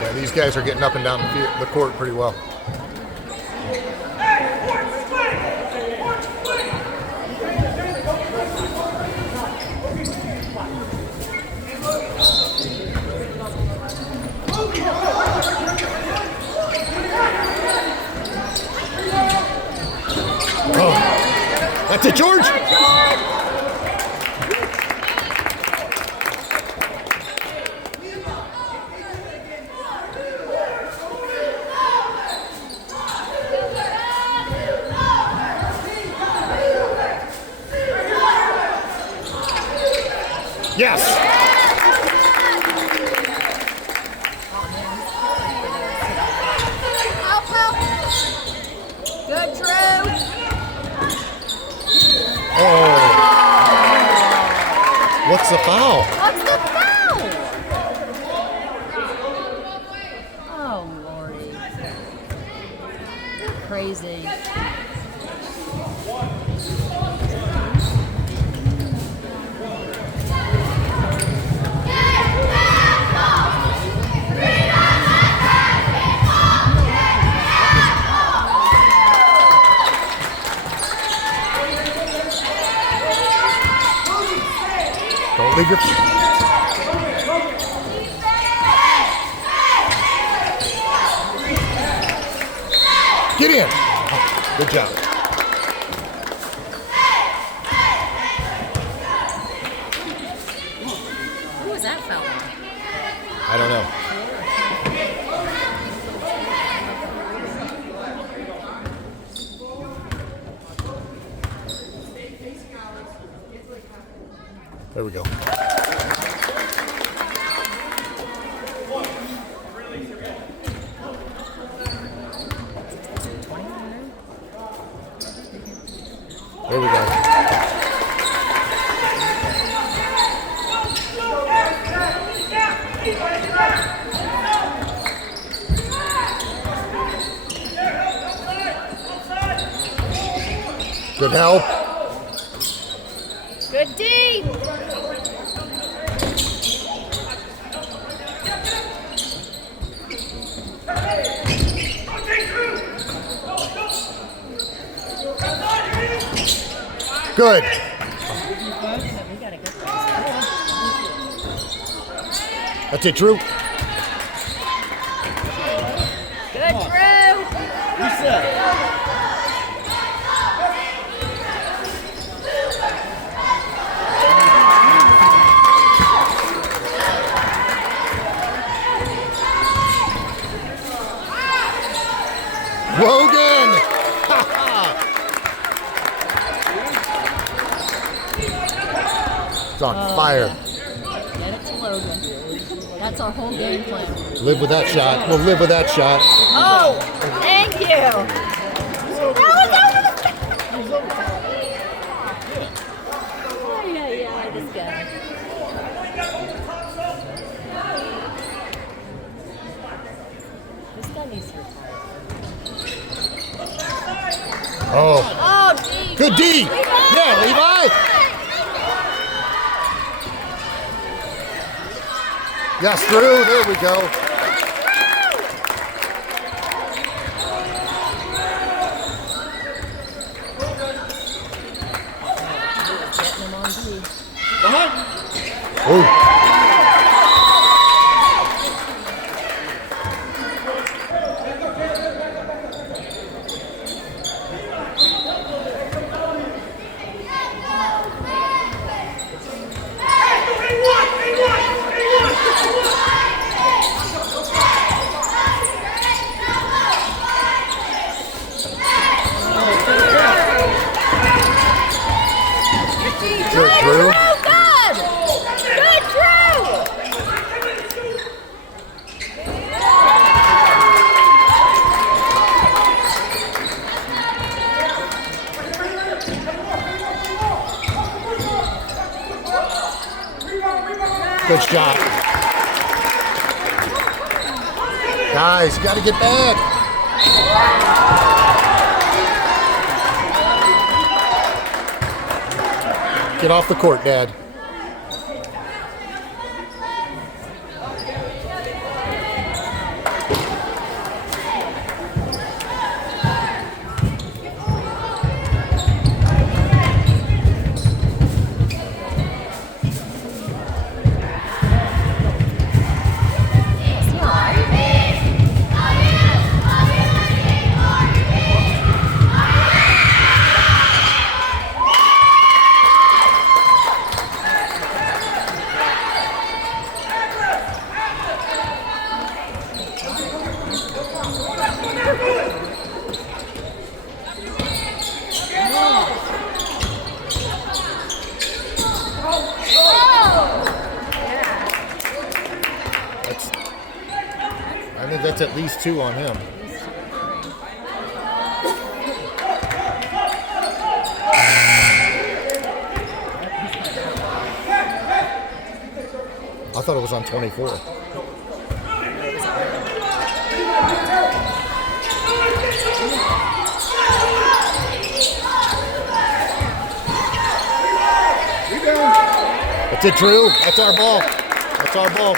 Yeah, these guys are getting up and down the court pretty well. Oh, that's it, George. Yes. Good, Drew. Oh. What's the foul? What's the foul? Oh, Lordy. You're crazy. Don't leave your... Get in. Oh, good job. Who was that foul? I don't know. There we go. There we go. Good help. Good D. Good. That's it, Drew. Good, Drew. Reset. Logan. It's on fire. Get it to Logan. That's our whole game plan. Live with that shot. We'll live with that shot. Oh, thank you. That was over the... Yeah, this guy. This guy needs to retire. Oh, Oh, D. good D. Yeah, Levi. Yes, Drew. There we go. Getting him on D. Oh. Good, Drew. Good! Good, Drew! Good shot. Guys, got to get back. Get off the court, Dad. That's, I think that's at least 2 on him. I thought it was on 24. That's it, Drew. That's our ball. That's our ball.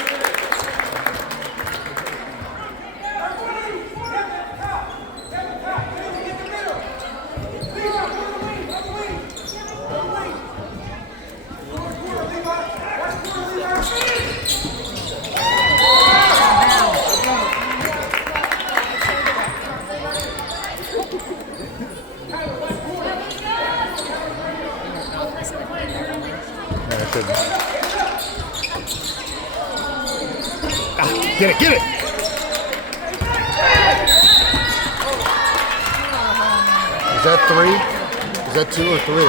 Get it, get it! Is that 3? Is that 2 or 3?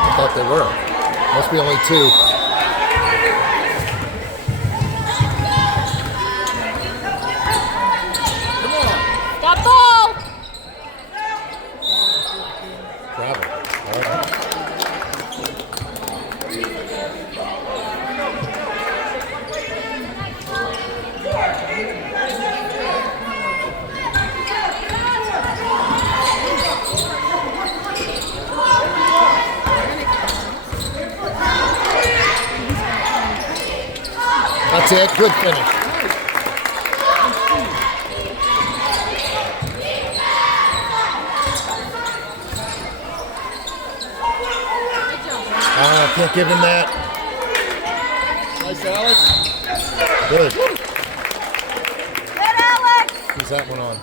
I thought they were. Must be only 2. That ball! Travel. All right. That's it. Good finish. Can't give him that. Nice, Alex. Good. Good, Alex! Who's that one on?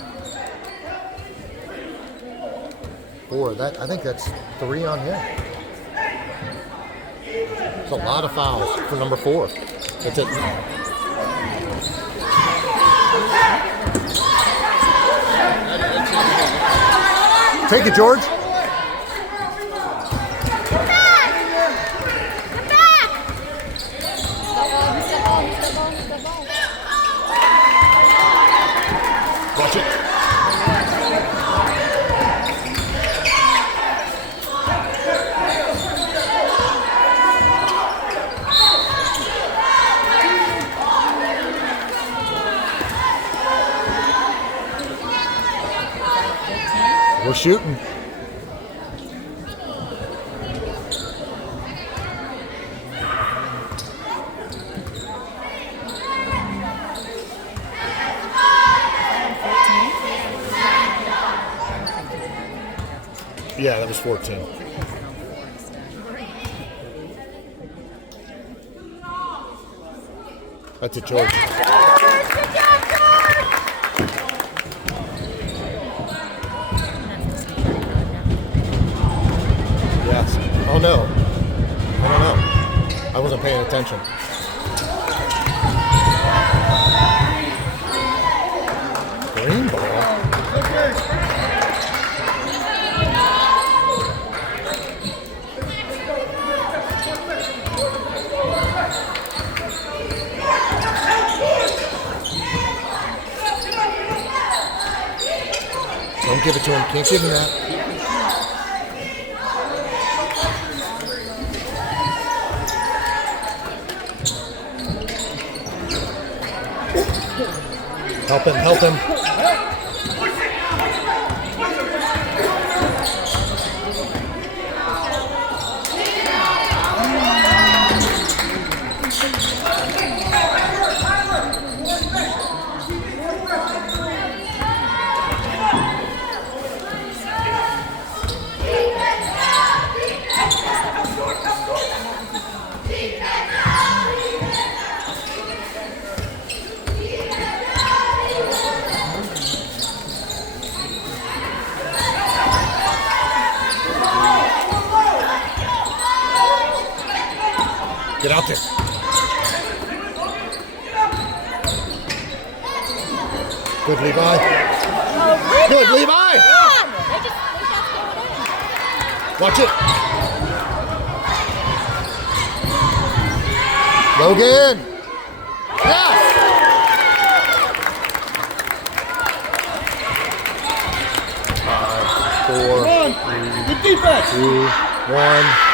4. That I think that's 3 on him. It's a lot of fouls for number 4. That's it. Take it, George. Watch it. We're shooting. Yeah, that was 14. That's it, George. Yes. Oh no. I don't know. I wasn't paying attention. Green ball. Don't give it to him. Can't give him that. Help him, help him. Get out there. Good, Levi. Good, Levi. Watch it. Logan. Yes. 5, 4, Run. Good defense. 2, 1.